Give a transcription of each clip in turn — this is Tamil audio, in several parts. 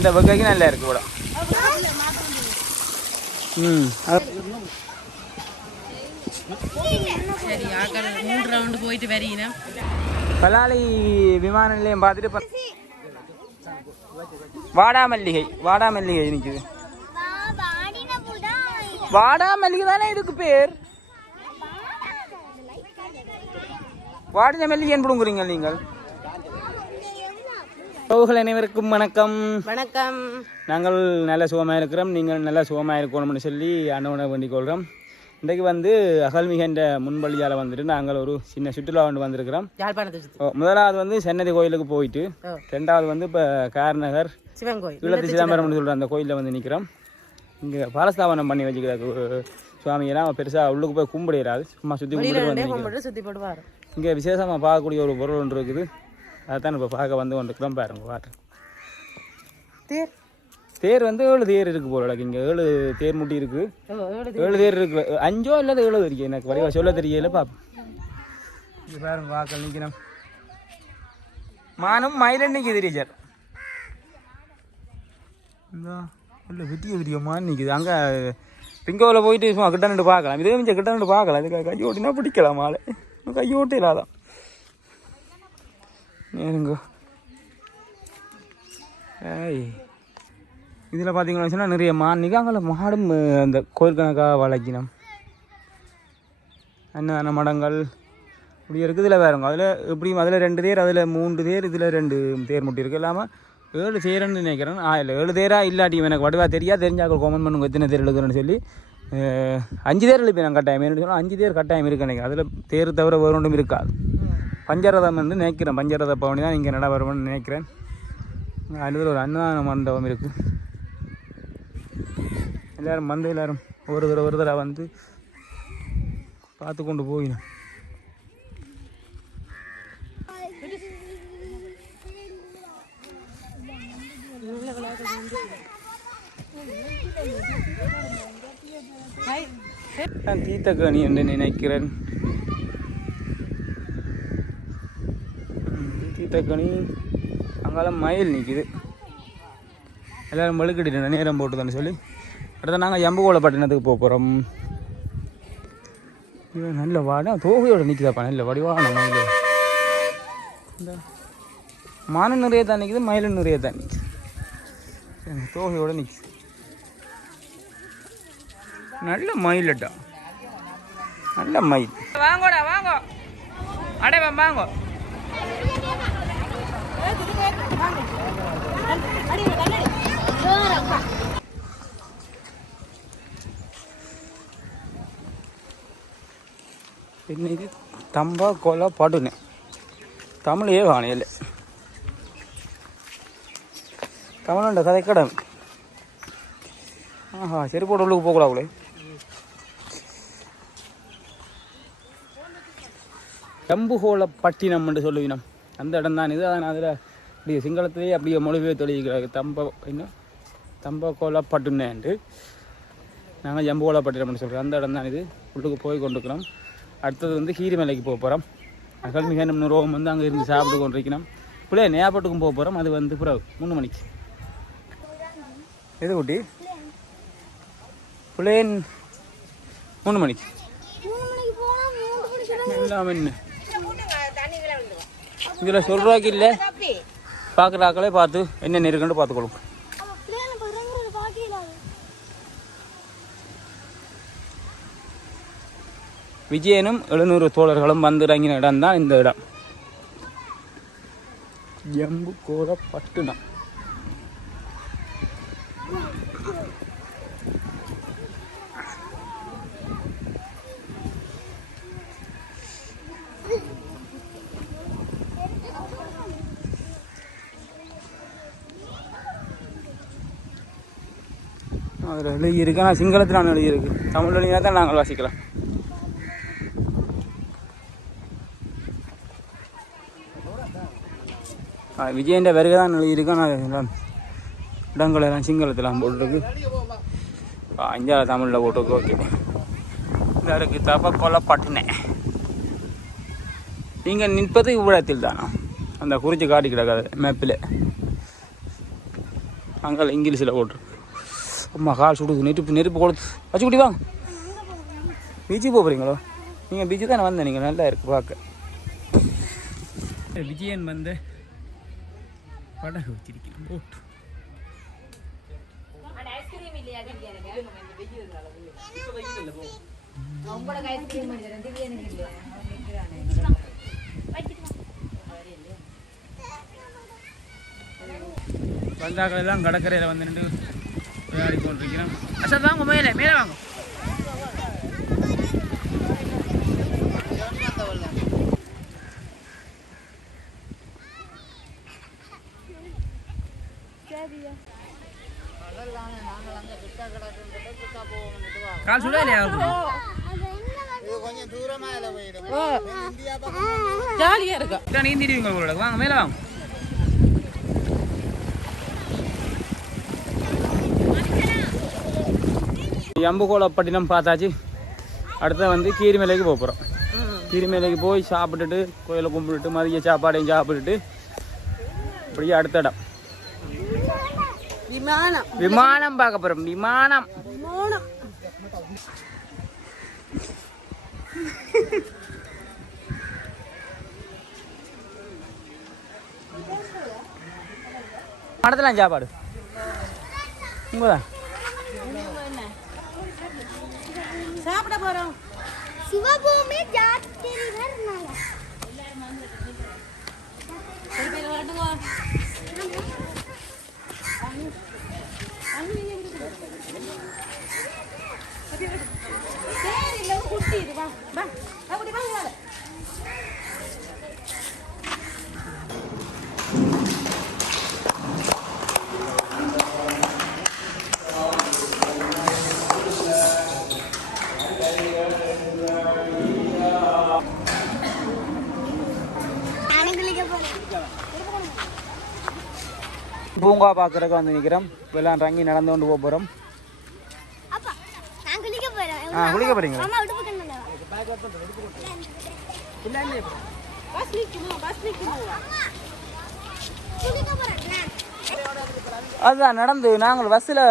அந்த வகைக்கு நல்லா இருக்கு கூட ம். பலாலி விமான நிலையம் பார்த்துட்டு இப்ப- வாடா மல்லிகை வாடா மல்லிகை நிற்குது வாடா மல்லிகை தானே இதுக்கு பேர்? வாடின மல்லிகை ஏன் பிடுங்குறீங்க நீங்கள். உறவுகள் அனைவருக்கும் வணக்கம். வணக்கம். நாங்கள் நல்ல சுகமாக இருக்கிறோம். நீங்கள் நல்ல சுகமாக இருக்கணும்னு சொல்லி அண்ணவனை வேண்டிக் கொள்கிறோம் இன்றைக்கு வந்து அகல்மிகன்ற முன்வழியால் வந்துட்டு நாங்கள் ஒரு சின்ன சுற்றுலா கொண்டு வந்திருக்கிறோம். முதலாவது வந்து சென்னதி கோயிலுக்கு போயிட்டு. ரெண்டாவது வந்து இப்போ கார்நகர் ஈழத்து சிதம்பரம்னு சொல்கிற அந்த கோயிலில் வந்து நிற்கிறோம் இங்கே பாலஸ்தாபனம் பண்ணி வச்சுக்கிறாரு சுவாமியெல்லாம் பெருசாக உள்ளுக்கு போய் கும்பிடையிறாது சும்மா சுற்றி கும்பிட்டு வந்து இங்கே விசேஷமாக பார்க்கக்கூடிய ஒரு பொருள் ஒன்று இருக்குது. அதான் இப்போ பார்க்க வந்து கொண்டிருக்கிறோம் பாருங்க வாட்டர் தேர். தேர் வந்து ஏழு தேர் இருக்கு போல இங்கே ஏழு தேர் முட்டி இருக்குது ஓ ஏழு தேர். இருக்கு. அஞ்சோ இல்லாத ஏழு இருக்கு எனக்கு வரைவா சொல்ல தெரியல பாப்போம். இங்கே பாருங்க வாக்கள் நிற்கிறோம் மானும் மயிலன் நிற்கிது டீச்சர். இந்த இல்லை விட்டிய விட்டிய மான் நிற்கிது அங்கே பிங்கோவில் போயிட்டு சும்மா கிட்ட நின்று பார்க்கலாம். இதே மிச்சம் கிட்ட நின்று பார்க்கலாம். இதுக்கு கை ஓட்டினா பிடிக்கலாம் மாலை கை ஓட்டி இல்லாதான் நேருங்க ஏய். இதில் பார்த்தீங்கன்னு சொன்னால் நிறைய மா நிகாங்கல மாடும் அந்த கோயிற்கணக்காக வளர்க்கினோம் அன்னதான மடங்கள். இப்படி இருக்குது இதில் வேறுங்க. அதில் எப்படியும் அதில் ரெண்டு தேர் அதில் மூன்று தேர் இதில் ரெண்டு தேர் முட்டி இருக்குது. இல்லாமல் ஏழு தேர்ன்னு நினைக்கிறேன். ஆ இல்லை ஏழு தேரா இல்லாட்டியும் எனக்கு வடுவா தெரியா தெரிஞ்சாக்கள் கோமன் பண்ணுங்க எத்தனை தேர் எழுதுறேன்னு சொல்லி. அஞ்சு தேர் எழுப்பி நான் கட்டாயம். என்ன சொன்னால் அஞ்சு தேர் கட்டாயம் இருக்கு நினைக்கிறேன் அதில் தேர் தவிர வேறு ஒன்றும் இருக்காது. பஞ்சரதம் வந்து நினைக்கிறேன். பஞ்சரத பவனி தான் இங்கே நடைபெறும்னு நினைக்கிறேன். அதில் ஒரு அன்னதான மண்டபம் இருக்குது எல்லோரும் வந்து எல்லோரும் ஒரு தடவை ஒரு தடவை வந்து பார்த்து கொண்டு போயிடும் நான் தீத்தக்கணி என்று நினைக்கிறேன். தக்கனி அங்கெல்லாம் மயில் நிற்கிது எல்லோரும் வழுக்கடிட்டு நேரம் போட்டுதான்னு சொல்லி. அடுத்த நாங்கள் எம்பகோளப்பட்டினத்துக்கு போக போகிறோம் இவன் நல்ல வாடா தோகையோட நிற்கிதாப்பா நல்ல வடிவான மயில். இந்த. மானம் நிறைய தான் நிற்கிது மயில் நிறைய தான் நிற்கிது தோகையோட நிற்குது நல்ல மயிலட்டா நல்ல மயில். வாங்கோடா வாங்கோ. அடைவன் வாங்கோ. പിന്നെ ഇത് തമ്പ കൊല പടുനെ തമിഴേ കാണിയല്ലേ തമിഴുണ്ട് കഥക്കടം ஆஹா செருப்போட உள்ளுக்கு போகக்கூடாது ஜம்புகோள பட்டினம்னு சொல்லுவினம் அந்த இடம் தான் இது அதான் அதில் அப்படியே சிங்களத்திலேயே அப்படியே மொழிபெயர்த்து எழுதிக்கிறாங்க தம்ப என்ன தம்பகோள பட்டுனேன்ட்டு நாங்கள் ஜம்புகோலப்பட்டினம்னு சொல்கிறோம் அந்த இடம் தான் இது. உள்ளுக்கு போய் கொண்டிருக்கிறோம். அடுத்தது வந்து ஹீரிமலைக்கு போக போகிறோம் அகல்மிகனம் ரோகம் வந்து அங்கே இருந்து சாப்பிட்டு கொண்டிருக்கணும் பிள்ளை நேபாட்டுக்கும் போக போகிறோம் அது வந்து பிறகு மூணு மணிக்கு. எது குட்டி? பிள்ளையன் மூணு மணிக்கு. இதில் சொல்கிறாக்கு இல்லை. பார்க்குறாக்களே பார்த்து என்ன இருக்குன்னு பார்த்துக்கொள்ளும் விஜயனும் எழுநூறு தோழர்களும் வந்து இறங்கின இடம் தான் இந்த இடம். ஜம்பு கோட பட்டுனம் அதில் எழுதியிருக்கு. ஆனால் சிங்களத்தில் நான் எழுதியிருக்கு. தமிழ் எழுதினா தான் நாங்கள் வாசிக்கலாம். ஆ, விஜயன்ற வருகை தான் எழுதியிருக்கு ஆனால் இடங்கள் எல்லாம் சிங்களத்தில் போட்டிருக்கு. ஆ, தமிழில் போட்டிருக்கு. ஓகே. இந்த இருக்கு. தப்ப கொல்லப்பட்டினேன். நீங்கள் நிற்பது இவ்விடத்தில் தானா? அந்த குறிச்சி காட்டி கிடக்காது மேப்பில். அங்கே இங்கிலீஷில் போட்டுருக்கு. அம்மா கால் சுடுது. நெருப்பு நெருப்பு கொடுத்து வச்சு குடி வாங்க. பீச்சு போகிறீங்களோ நீங்கள் பீச்சு தானே வந்தேன். நீங்கள் நல்லா இருக்கு பார்க்க. விஜயன் வந்து படகு வச்சிருக்கேன் போட்டு வந்தாக்கள் எல்லாம் கடற்கரையில் வந்து நின்று விளையாடி கொண்டிருக்கிறோம் அசல் வாங்க மேலே மேலே வாங்க கால் சுடா இல்லையா? ஜாலியா இருக்கும் நீந்திடுவீங்க உங்களோட வாங்க மேலே வாங்க எம்புகோளப்பட்டினம் பார்த்தாச்சு. அடுத்து வந்து கீரிமலைக்கு போக போகிறோம் கீரிமலைக்கு போய் சாப்பிட்டுட்டு கோயிலை கும்பிட்டுட்டு மதிய சாப்பாடையும் சாப்பிட்டுட்டு அப்படியே அடுத்த இடம். விமானம். விமானம் பார்க்க போகிறோம் விமானம். மடத்தலாம் சாப்பாடு உங்கதான் சாப்பிட போறோம். சிவபூமி ஜாத்திரி வர்ணால சரி பேர் வரட்டுங்க சரி இல்லை குட்டி இது வா வா. பூங்கா பார்க்குறதுக்கு வந்து நிற்கிறோம் எல்லாம் ரங்கி நடந்து கொண்டு போக போகிறோம் ஆ குளிக்க போகிறீங்களா அம்மா விட்டு போக்கணும் பஸ் நிற்கணும் பஸ் நிற்கணும் குளிக்க போறேன் அதுதான் நடந்து நாங்கள் பஸ்ஸில்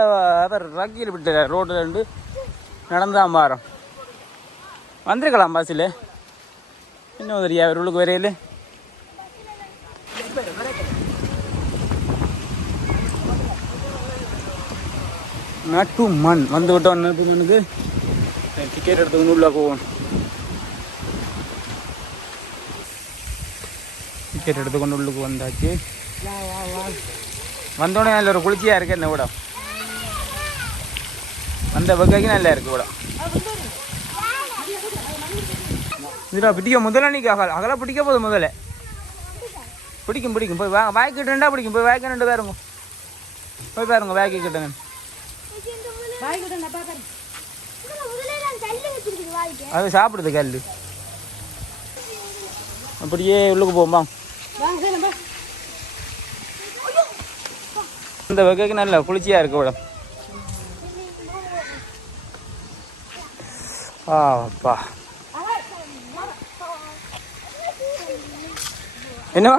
அவர் ரக்கியில் விட்டு ரோட்டில் இருந்து நடந்தான் வாரோம் வந்திருக்கலாம் பஸ்ஸில் இன்னும் தெரியா அவர் உள்ளுக்கு வரையில. நட்டு மண். வந்து விட்டோம் நட்டு மண்ணுக்கு டிக்கெட் எடுத்து உள்ளே போவோம். டிக்கெட் எடுத்துக்கொண்டு உள்ளுக்கு வந்தாச்சு. வந்தோடனே நல்ல ஒரு குளிர்ச்சியாக இருக்கு இந்த விடம் அந்த வகைக்கு நல்லா இருக்கு விடம் இதுடா பிடிக்க முதல்ல நீ அகல அகல பிடிக்க போதும் முதல்ல. பிடிக்கும் பிடிக்கும். போய் வா வாய்க்கிட்டுண்டா பிடிக்கும். போய் வாய்க்க ரெண்டு பேருங்க. போய் பாருங்க வாய்க்கு கிட்டங்க பாய் கூட நான் பார்க்குறேன் முதல்ல நான் தள்ளி வச்சிருக்குது வாய்க்கு. அது சாப்பிடுது கல் அப்படியே உள்ளுக்கு போகும்பா இந்த வகைக்கு நல்ல குளிர்ச்சியாக இருக்கு விடம் ஆப்பா என்னவா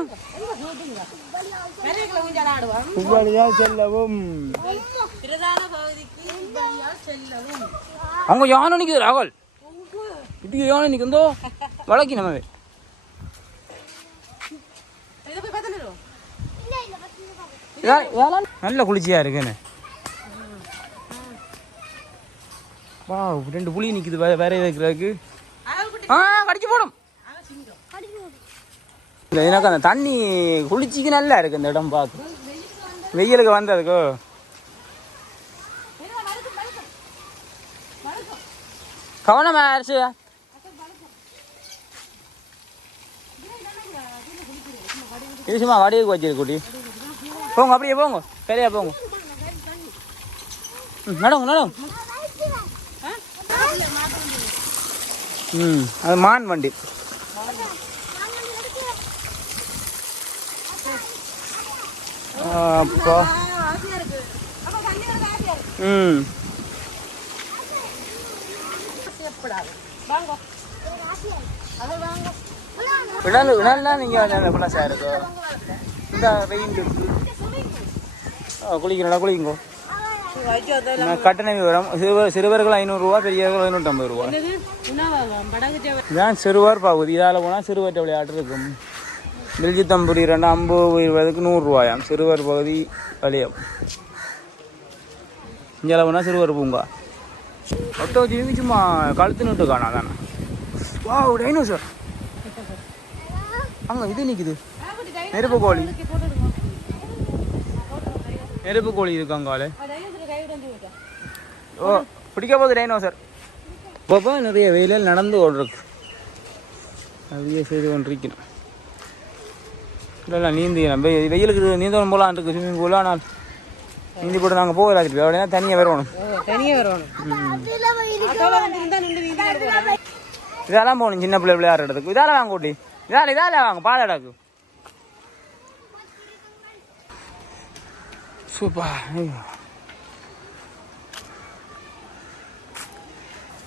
செல்லவும். பிரதான பகுதிக்கு இப்படியா செல்லவும். அவங்க யானை நிற்குது ராகுல் இது யானை நிற்குந்தோ வழக்கி நம்ம இதை போய் பார்த்துட்டு நல்ல குளிர்ச்சியா இருக்குன்னு. வா ரெண்டு புளி நிற்குது வே வேற வைக்கிறதுக்கு. ஆ கடிச்சு போடும். இல்லை எனக்கு அந்த தண்ணி குளிர்ச்சிக்கு நல்லா இருக்கு இந்த இடம் பார்த்து வெயிலுக்கு வந்ததுக்கோ. கவனமா அரிசி. இது சும்மா வடிவுக்கு வச்சிரு குட்டி. போங்க அப்படியே போங்க. சரியா போங்க. மேடம் நடங்க நடங்க. ம் அது மான் வண்டி. அப்பா. ம். விடல் விடல்னா நீங்கள் எப்படிலாம் சார் இருக்கும் இந்த வெயில் இருக்கு குளிக்கிறடா குளிங்கோ. நான் கட்டண விவரம் சிறுவர் சிறுவர்கள் ஐநூறுரூவா பெரியவர்கள் ஐநூற்றம்பது ரூபா. இதான் சிறுவர் பகுதி. இதால் போனால் சிறுவர்கிட்ட விளையாட்டு இருக்கும். வில்ஜித்தம்புரி ரெண்டு ஐம்பது இருபதுக்கு நூறுரூவாயாம் சிறுவர் பகுதி வலியம் இங்கே சிறுவர் பூங்கா. ஒட்டோ ஜிமி சும்மா கழுத்து நட்டு காணா தானே. வா டைனோசர் அங்கே இது நிற்குது நெருப்பு கோழி. நெருப்பு கோழி இருக்கு அங்காலே ஓ பிடிக்க போகுது டைனோசர் இப்போ நிறைய வெயிலில் நடந்து கொண்டிருக்கு. நிறைய செய்து கொண்டிருக்கணும் இல்லை நீந்தி நம்ம வெயிலுக்கு நீந்தணும் போலாம் இருக்கு ஸ்விம்மிங் பூல் ஆனால் நீந்தி போட்டு நாங்கள் போகலாம் திருப்பி அப்படின்னா தனியாக வரணும். தனியாக வரணும். இதெல்லாம் போகணும் சின்ன பிள்ளை விளையாடுறதுக்கு இதால வாங்க கூட்டி. இதால இதால வாங்க பாலடாக்கு சூப்பர்.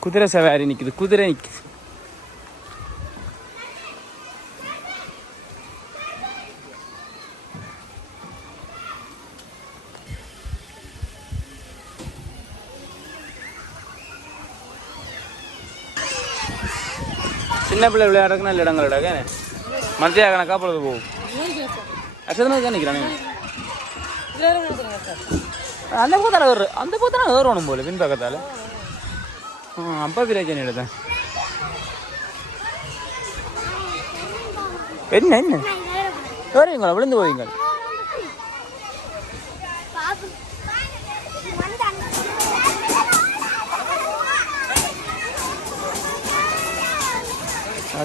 குதிரை சவாரி நிக்குது குதிரை நிக்குது. சின்ன பிள்ளை விளையாடுறதுக்கு நல்ல இடங்கள் இடங்க மத்திய கணக்கா பொழுது போகும் அச்சதனக்கு நிற்கிறானே அந்த பக்கத்தால் ஏறு அந்த பக்கத்தால் ஏறணும் போல பின் பக்கத்தால். அப்பா பிரச்சனை எடுத்தேன். என்ன என்ன? ஏறுவீங்களா விழுந்து போவீங்களா?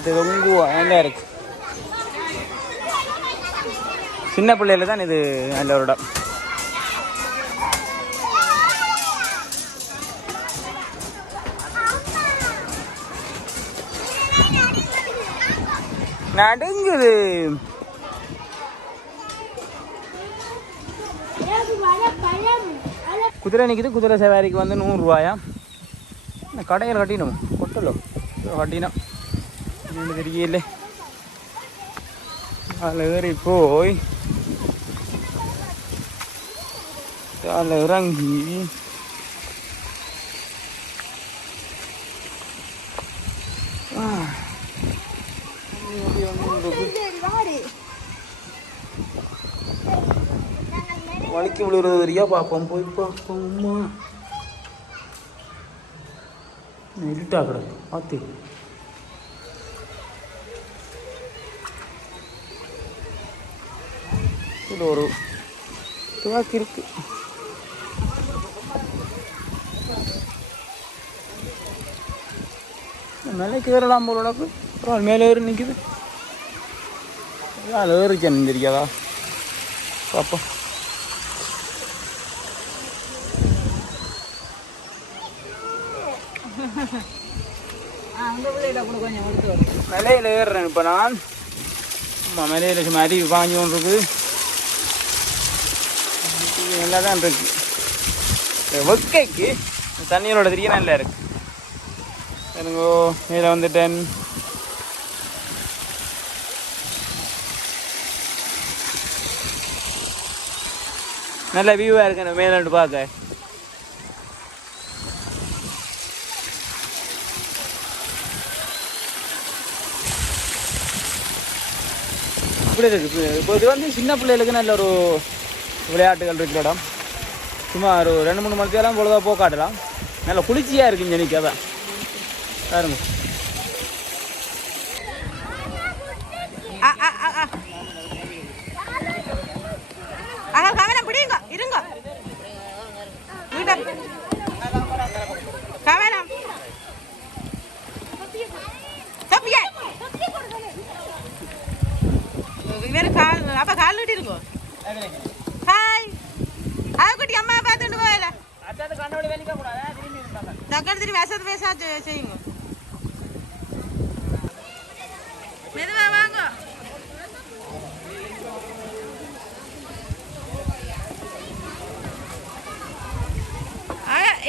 அது ரொம்ப நல்லா இருக்கு. சின்ன பிள்ளையில தான் இது நல்ல ஒரு இடம் நடுங்குது. குதிரை நிற்குது குதிரை சவாரிக்கு வந்து நூறுரூவாயா இந்த கடையில் கட்டினோம் கொட்டலோ? கட்டினோம் என்னன்னு தெரியல அதில் ஏறி போய் அதில் இறங்கி ஆ. இப்படி ஒண்ணு இருக்கு. வலிக்கு விழுறது வரையா பார்ப்போம் போய் பார்ப்போம்மா இருட்டா கிடக்கு பார்த்து இது ஒரு துவாக்கி இருக்கு. மலைக்கு ஏறலாம் போலோடக்கு அப்புறம் மேலே ஏறி நிற்குது கூட கொஞ்சம் எடுத்து வரும் மலையில் ஏறுறேன் இப்போ நான். ஆமாம் மலையில் அடி பாஞ்சு கொண்டு இருக்குது நல்லா தான் இருக்கு வெக்கைக்கு தண்ணியோட தெரிய நல்லா இருக்கு. எனக்கு மேலே வந்துட்டேன். நல்ல வியூவாக இருக்கு நான் மேலே பார்க்க. இப்படி இருக்கு இப்போ இது வந்து சின்ன பிள்ளைகளுக்கு நல்ல ஒரு விளையாட்டுகள் இருக்கிற இடம் சும்மா ஒரு ரெண்டு மூணு மணி நேரம் பொழுதா போக்காட்டலாம் நல்லா குளிர்ச்சியாக இருக்கு இங்கே நிற்க அதான் பாருங்க. ஆஹா கவனம் பிடிங்க இருங்க. வீட்டை. கவனம் தப்பிய இவர் கால் அப்ப கால் நீட்டிருங்கோ. அதுக்குட்டி அம்மா பார்த்துட்டு போயில தக்கடி திரும்பி விசத்து பேசா செய்யுங்க. மெதுவா வாங்க.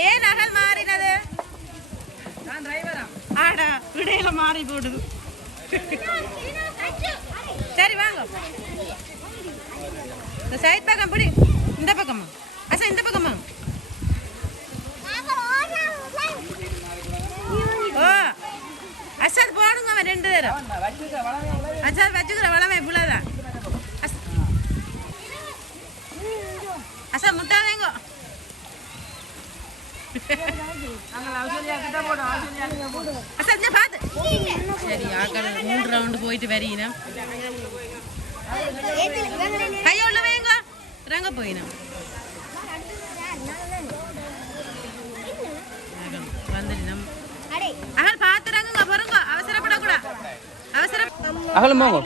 ஏன் நகல் மாறினது? ஆடா இடையில மாறி போடுது. சரி வாங்க. இந்த சைட் பக்கம் பிடி. இந்த இந்த பக்கமா அசா இந்த பக்கமா ஓ அசாத் அசாத் வச்சுக்கிற வளமை புள்ளதான் அசா முட்டாதேங்க சரி ஆக்கள் மூன்று ரவுண்டு போயிட்டு வரீனா கையை உள்ள வைங்க. இறங்க போயினோம். அகலம் போங்க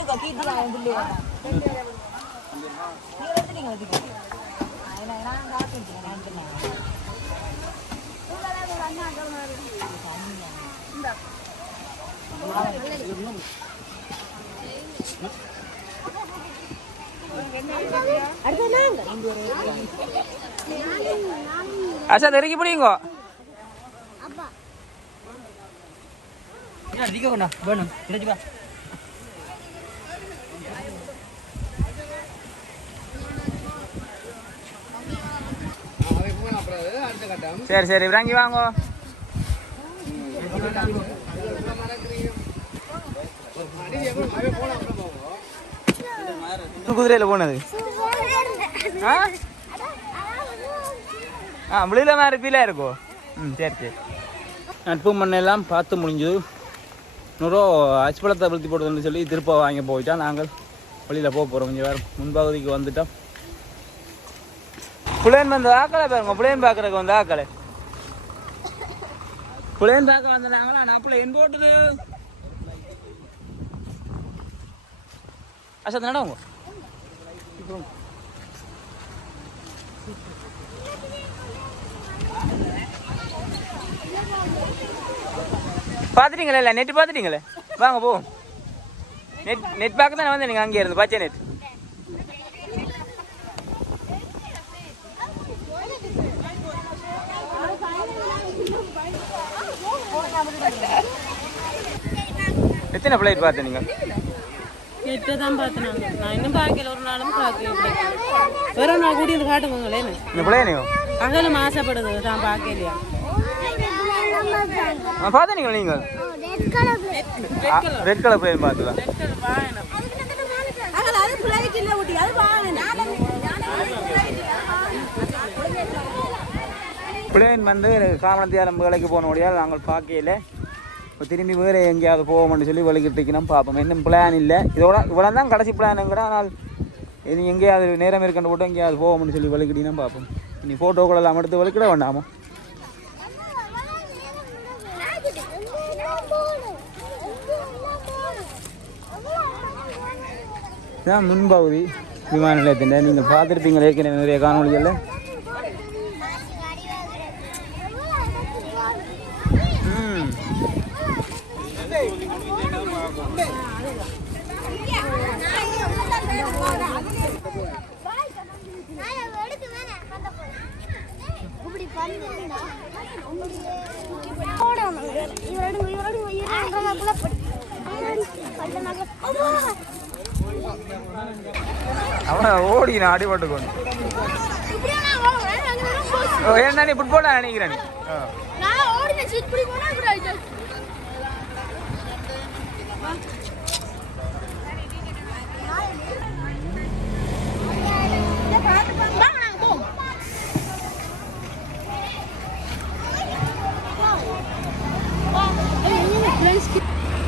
அசா தெருக்கி பிடிங்க. வேணும். சரி சரி. இறங்கி வாங்க. குதிரையில் போனது. ஆ? ஆ விழுத மாதிரி ஃபீலாக இருக்கும் ம் சரி சரி. நட்பு மண்ணெல்லாம் பார்த்து முடிஞ்சது. நூறோ அச்சுப்பழத்தை அழுத்தி போடுதுன்னு சொல்லி திருப்ப வாங்கி போயிட்டா நாங்கள் வெளியில் போக போகிறோம் கொஞ்சம் வேறு முன்பகுதிக்கு வந்துட்டோம். புலேன் வந்து ஆக்கலை பாருங்க புலேன் பார்க்குறதுக்கு வந்து ஆக்கலை புலேன் பார்க்க வந்துட்டாங்களா நான் புலேன் போட்டுது. அசத்து நடவுங்க பார்த்துட்டீங்களே இல்லை? நெட் பார்த்துட்டீங்களே? வாங்க போ. நெட் நெட் பார்க்க தானே வந்தேன் நீங்கள் அங்கே இருந்து. பச்சை நெட் எத்தனை ஃப்ளைட் பார்த்து நீங்கள் நெட்டை தான் பார்த்தேன் நான். இன்னும் பார்க்கல. ஒரு நாளும் பார்க்கல. வேற நாள் கூட்டிட்டு காட்டுங்களேன்னு இந்த பிள்ளையனையும் அகலும் ஆசைப்படுது. தான் பார்க்கலையா? பார்த்தீங்களா நீங்கள் ரெட் கலர் பிளேன் பார்த்துலாம் பிளேன் வந்து காமனத்தியாரம் வேலைக்கு போன முடியாது நாங்கள் பார்க்கல. இப்போ திரும்பி வேறு எங்கேயாவது போவோம்னு சொல்லி வலிக்கிட்டு இருக்கணும். பார்ப்போம் இன்னும் பிளான் இல்லை. இதோட இவ்வளோ தான் கடைசி பிளானுங்கிற ஆனால் இனி எங்கேயாவது நேரம் இருக்கண்டு போட்டு எங்கேயாவது போவோம்னு சொல்லி வலிக்கிட்டீங்கன்னா பார்ப்போம் இனி ஃபோட்டோக்களெல்லாம் எடுத்து வலிக்கிட வேண்டாமோ? இதான் முன்பகுதி விமான நிலையத்தின் நீங்கள் பார்த்துருப்பீங்க ஏற்கனவே நிறைய காணொலிகளில் அவன் ஓடி நான் அடிபட்டு கொண்டு. என்ன நீ? ஃபுட்பால் நினைக்கிறேன்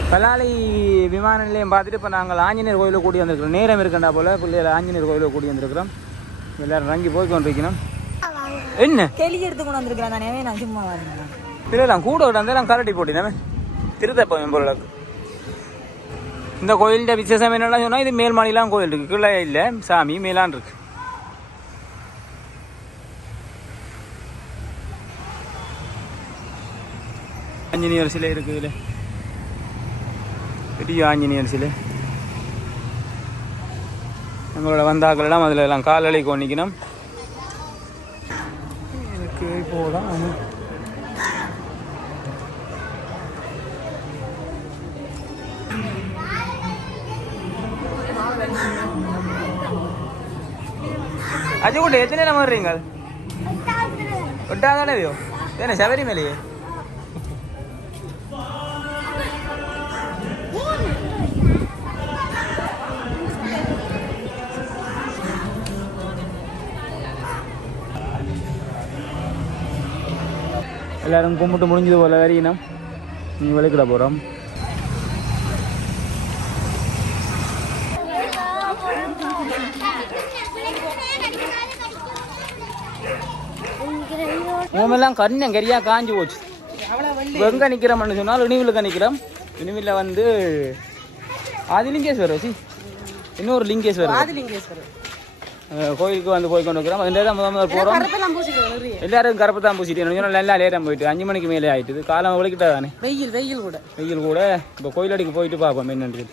நீ ஆ. நான் ஓடின சீட் இப்படி போனா இப்படி பலாலி விமான நிலையம் பார்த்துட்டு இப்போ நாங்கள் ஆஞ்சநேயர் கோயிலுக்கு கூடி வந்திருக்கிறோம். நேரம் இருக்கண்டா போல் பிள்ளைகள் ஆஞ்சநேயர் கோயிலுக்கு கூடி வந்திருக்கிறோம். எல்லாரும் இறங்கி போய் கொண்டிருக்கணும். என்ன? கெளி எடுத்து கொண்டு வந்திருக்கிறேன் தானே நான் சும்மா இல்லைலாம் கூட விட எல்லாம் கரட்டி போட்டினவே திருத்தப்பம் பொருளுக்கு இந்த கோயில்ட விசேஷம் என்னென்னா சொன்னால் இது மேல் மாடிலாம் கோயில் இருக்குது கீழே இல்லை சாமி மேலான் இருக்கு. ஆஞ்சநேயர் சிலை இருக்குது இதில். பெரிய ஆஞ்சநேயர் சிலை எங்களோட வந்தாக்களெல்லாம் அதில் எல்லாம் காலளி கொண்டிக்கணும் எனக்கு போகலாம் அஜய் கூட எத்தனை நேரம் வர்றீங்க எட்டாவது. தடவையோ என்ன சபரிமலையே எல்லாரும் கும்பிட்டு முடிஞ்சது போல வரையினம் நீ விளக்கிட போகிறோம் உண்மையெல்லாம் கண்ணம் கரியா காஞ்சி போச்சு. எங்க நிக்கிறோம்னு சொன்னால் இனிவில் நிற்கிறோம் இனிவில் வந்து ஆதிலிங்கேஸ்வரர் சி. இன்னொரு லிங்கேஸ்வரர். ஆதிலிங்கேஸ்வரர். கோயிலுக்கு வந்து போய் கொண்டு இருக்கிறோம் அதில் தான் முதல் முதல் போகிறோம் எல்லாரும் கருப்பு தான் பூசிட்டு நல்லா லேட்டாக போயிட்டு அஞ்சு மணிக்கு மேலே ஆயிட்டுது. காலம் விளக்கிட்டா தானே வெயில் வெயில் கூட. வெயில் கூட. இப்போ கோயிலடிக்கு போயிட்டு பார்ப்போம் என்னன்னு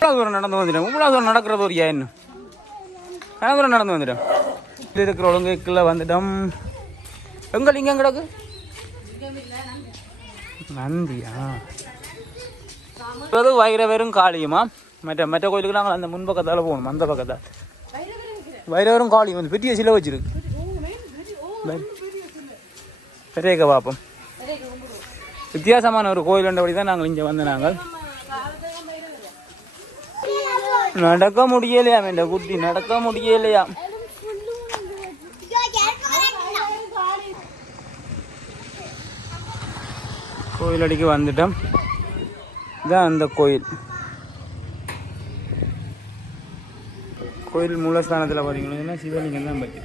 மூணாவது தூரம் நடந்து வந்துட்டேன் மூணாவது தூரம் நடக்கிறது ஒரு ஏன் என்ன தூரம் நடந்து வந்துட்டேன் இது இருக்கிற ஒழுங்குக்குள்ள வந்துட்டோம் எங்க லிங்கம் கிடக்கு? நந்தியா? அது வைரவரும் காளியுமா? மற்ற மற்ற கோயிலுக்கு நாங்கள் அந்த முன்பக்கத்தால் போகணும். அந்த பக்கத்தால் வைரவரும் காளியும் வந்து பெரிய சிலை வச்சிருக்கு. பெரிய பார்ப்போம் வித்தியாசமான ஒரு கோயில் என்றபடி தான் நாங்கள் இங்கே வந்து நாங்கள். நடக்க முடியலையா இந்த குட்டி? நடக்க முடியலையா? கோயில் அடிக்கு வந்துட்டோம். இதான் அந்த கோயில். கோயில் மூலஸ்தானத்தில் பார்த்தீங்கன்னா சிவலிங்கம் தான் பற்றி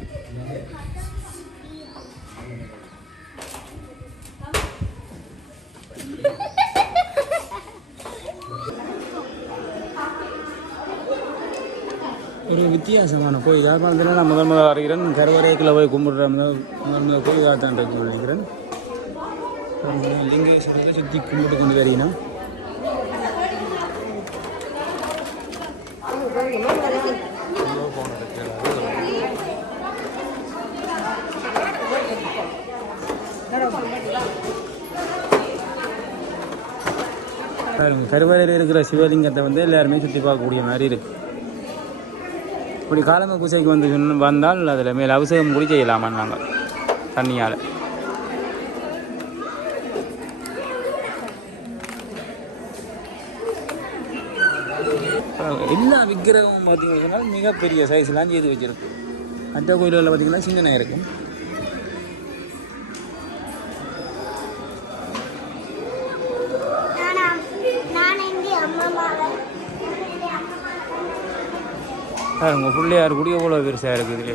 ஒரு வித்தியாசமான கோயில். யார் நான் முதல் முதல் வரைகிறேன். கருவறைக்குள்ள போய் கும்பிடுற முதல் முதல் முதல் கோயில் தான் நினைக்கிறேன். லிங்கேஸ்வரத்தை சுற்றி கும்பிட்டு கொண்டு வரீங்கன்னா பாருங்க, கருவறையில் இருக்கிற சிவலிங்கத்தை வந்து எல்லாருமே சுற்றி பார்க்கக்கூடிய மாதிரி இருக்கு. இப்படி காலம பூசைக்கு வந்து சொன்ன- வந்தால் அதில் மேல் அபிஷேகம் கூட செய்யலாமா நாங்கள் தண்ணியால். எல்லா விக்கிரகமும் பார்த்தீங்கன்னா மிகப்பெரிய சைஸ்லாம் செய்து வச்சிருக்கு. மற்ற கோயில்களில் பார்த்தீங்கன்னா சின்ன இருக்கும் பாருங்க பிள்ளையார் குடி எவ்வளோ பெருசாக இருக்குது?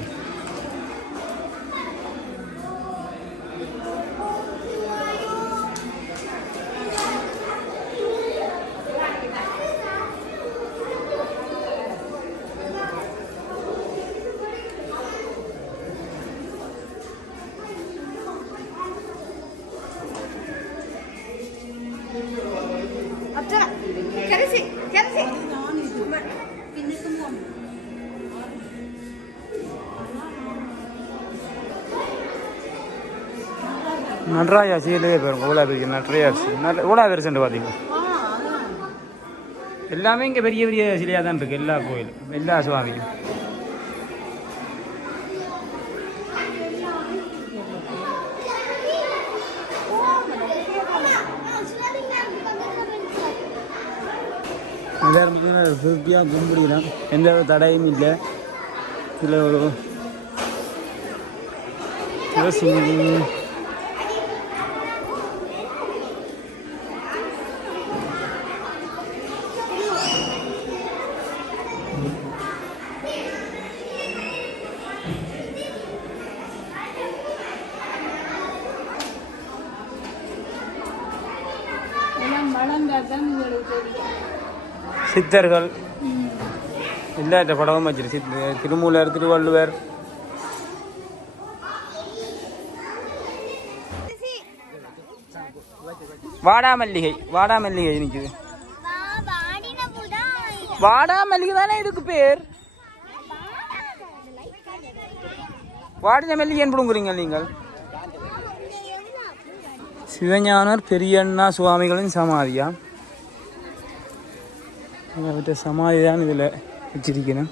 நட்ராயா சீலே பாருங்க எவ்வளோ பெரிய நட்ரையார் நல்ல எவ்வளோ பெருசுன்னு பார்த்தீங்க எல்லாமே இங்கே பெரிய பெரிய சிலையாக தான் இருக்குது எல்லா கோயிலும் எல்லா சுவாமியும் எல்லாரும் திருப்தியாக கும்பிடலாம் எந்த ஒரு தடையும் இல்லை. இதில் ஒரு சிவசிங்கம் சித்தர்கள். எல்லாத்த படமும் வச்சிரு. சித் திருமூலர் திருவள்ளுவர். வாடாமல்லிகை. வாடாமல்லிகை நிற்குது வாடாமல்லிகை தானே இதுக்கு பேர்? வாடின மல்லிகை என்படுங்குறீங்க நீங்கள்? சிவஞானர் பெரியண்ணா சுவாமிகளின் சமாதியா? மற்ற சமாதி தான் இதில் வச்சிருக்கிறேன்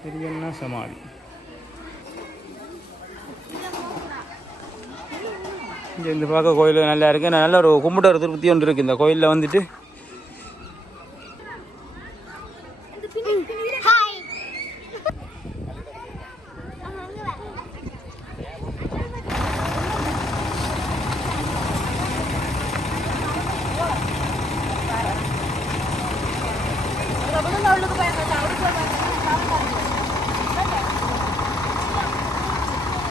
பெரியன்னா சமாதி? இங்கே இருந்து பார்க்க கோயில் நல்லா இருக்குது நல்ல ஒரு கும்பிட்டு திருப்தி ஒன்று இருக்குது இந்த கோயிலில் வந்துட்டு